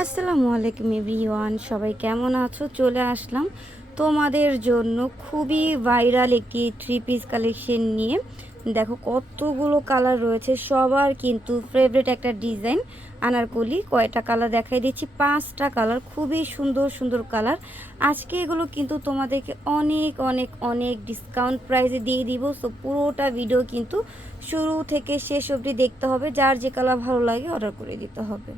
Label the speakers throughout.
Speaker 1: আসসালামু আলাইকুম এভরিওয়ান, সবাই কেমন আছো? চলে আসলাম তোমাদের জন্য খুবই ভাইরাল একটি থ্রি পিস কালেকশন নিয়ে। দেখো কতগুলো কালার রয়েছে, সবার কিন্তু ফেভারিট একটা ডিজাইন আনারকলি কয়টা কালার দেখাই দিচ্ছি, পাঁচটা কালার খুবই সুন্দর সুন্দর কালার আজকে এগুলো কিন্তু তোমাদেরকে অনেক অনেক অনেক ডিসকাউন্ট প্রাইসে দিয়ে দিব। সো পুরোটা ভিডিও কিন্তু শুরু থেকে শেষ অবধি দেখতে হবে। যার যে কালার ভালো লাগে অর্ডার করে দিতে হবে।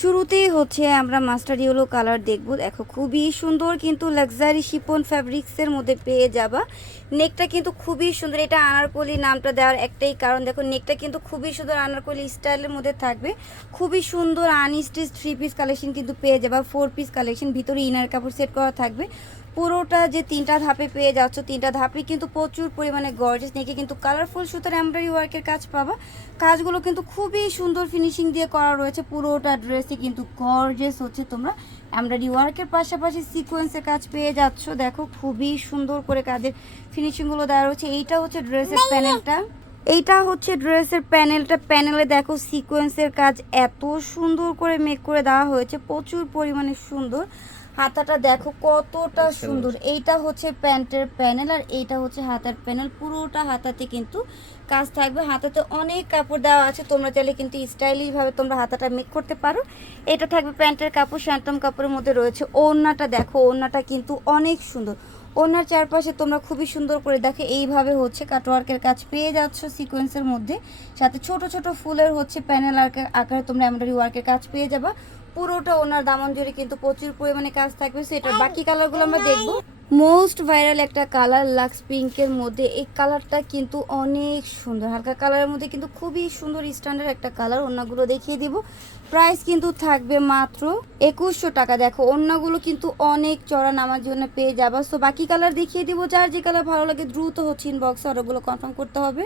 Speaker 1: শুরুতেই হচ্ছে আমরা মাস্টার ইয়েলো কালার দেখব। দেখো, খুবই সুন্দর কিন্তু লাক্সারি শিপন ফ্যাব্রিক্সের মধ্যে পেয়ে যাবা। নেকটা কিন্তু খুবই সুন্দর, এটা আনারকলি নামটা দেওয়ার একটাই কারণ। দেখো, নেকটা কিন্তু খুবই সুন্দর আনারকলি স্টাইলের মধ্যে থাকবে। খুবই সুন্দর আনস্টিচ থ্রি পিস কালেকশন কিন্তু পেয়ে যাবা ফোর পিস কালেকশন ভিতরে ইনার কাপড় সেট করা থাকবে। পুরোটা যে তিনটা ধাপে পেয়ে যাচ্ছ তিনটা ধাপে কিন্তু প্রচুর পরিমাণে গর্জেস নেকে কিন্তু কালারফুল সুতার এমব্রয়ডারি ওয়ার্কের কাজ পাবা। কাজগুলো কিন্তু খুবই সুন্দর ফিনিশিং দিয়ে করা রয়েছে পুরোটা ড্রেসে কিন্তু গর্জেস হচ্ছে তোমরা। এমব্রয়ডারি ওয়ার্কের পাশাপাশি সিকোয়েন্সের কাজ পেয়ে যাচ্ছ। দেখো খুবই সুন্দর করে কাজের ফিনিশিংগুলো দেওয়া রয়েছে। এইটা হচ্ছে ড্রেসের প্যানেলটা এইটা হচ্ছে ড্রেসের প্যানেলটা প্যানেলে দেখো সিকোয়েন্সের কাজ এত সুন্দর করে মেক করে দেওয়া হয়েছে প্রচুর পরিমাণে সুন্দর। হাতাটা দেখো কতটা সুন্দর। এইটা হচ্ছে প্যান্টের প্যানেল আর এইটা হচ্ছে হাতার প্যানেল। পুরোটা হাতাতে কিন্তু কাজ থাকবে। হাতাতে অনেক কাপড় দেওয়া আছে। তোমরা চাইলে কিন্তু স্টাইলিশ ভাবে তোমরা হাতাটা মেক করতে পারো। এটা থাকবে প্যান্টের কাপড় শ্যান্টম কাপড়ের মধ্যে রয়েছে। ওড়নাটা দেখো ওড়নাটা কিন্তু অনেক সুন্দর। ওনার চারপাশে তোমরা খুবই সুন্দর করে দেখো। এইভাবে হচ্ছে কাটওয়ার্কের কাজ পেয়ে যাচ্ছ সিকোয়েন্সের মধ্যে। সাথে ছোট ছোট ফুলের হচ্ছে প্যানেল আর আকারে তোমরা এমব্রয়ডারি ওয়ার্কের কাজ পেয়ে যাবা। পুরোটা ওনার দামন জুড়ে কিন্তু প্রচুর পরিমাণে কাজ থাকবে সেটা বাকি কালারগুলো আমরা দেখব। মোস্ট ভাইরাল একটা কালার লাক্স পিঙ্কের মধ্যে এই কালারটা কিন্তু অনেক সুন্দর। হালকা কালারের মধ্যে কিন্তু খুবই সুন্দর স্ট্যান্ডার্ড একটা কালার অন্যগুলো দেখিয়ে দিব। প্রাইস কিন্তু থাকবে মাত্র একুশশো টাকা। দেখো অন্যগুলো কিন্তু অনেক চড়া নামার জন্য পেয়ে যাবা। সো বাকি কালার দেখিয়ে দিব যার যে কালার ভালো লাগে দ্রুত হচ্ছে ইনবক্সে ওগুলো কনফার্ম করতে হবে।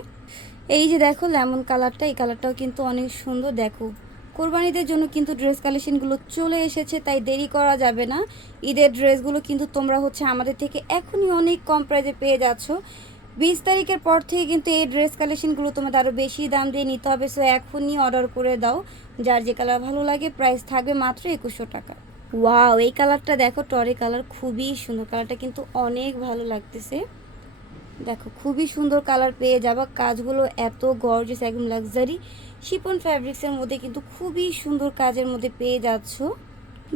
Speaker 1: এই যে দেখো লেমন কালারটা এই কালারটাও কিন্তু অনেক সুন্দর। দেখো কোরবানিদের জন্য কিন্তু ড্রেস কালেকশনগুলো চলে এসেছে, তাই দেরি করা যাবে না। ঈদের ড্রেসগুলো কিন্তু তোমরা হচ্ছে আমাদের থেকে এখনই অনেক কম প্রাইজে পেয়ে যাচ্ছ। বিশ তারিখের পর থেকে কিন্তু এই ড্রেস কালেকশনগুলো তোমাদের আরও বেশি দাম দিয়ে নিতে হবে সো এখনই অর্ডার করে দাও। যার যে কালার ভালো লাগে প্রাইস থাকবে মাত্র একুশশো টাকা। ওয়াও এই কালারটা দেখো টরে কালার খুবই সুন্দর। কালারটা কিন্তু অনেক ভালো লাগতেছে। দেখো, খুবই সুন্দর কালার পেয়ে যাবা। কাজগুলো এত গর্জিয়াস একদম লাক্সারি শিপন ফ্যাব্রিক্সের মধ্যে কিন্তু খুবই সুন্দর কাজের মধ্যে পেয়ে যাচ্ছ।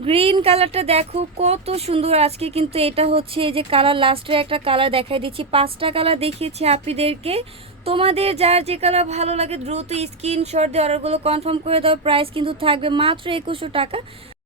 Speaker 1: গ্রিন কালারটা দেখো, কত সুন্দর। আজকে কিন্তু এটা হচ্ছে যে কালার লাস্টের একটা কালার দেখাই দিচ্ছি। পাঁচটা কালার দেখিয়েছি আপনিদেরকে। তোমাদের যার যে কালার ভালো লাগে, দ্রুত স্ক্রিনশট দিয়ে অর্ডারগুলো কনফার্ম করে দাও। প্রাইস কিন্তু থাকবে মাত্র একুশশো টাকা।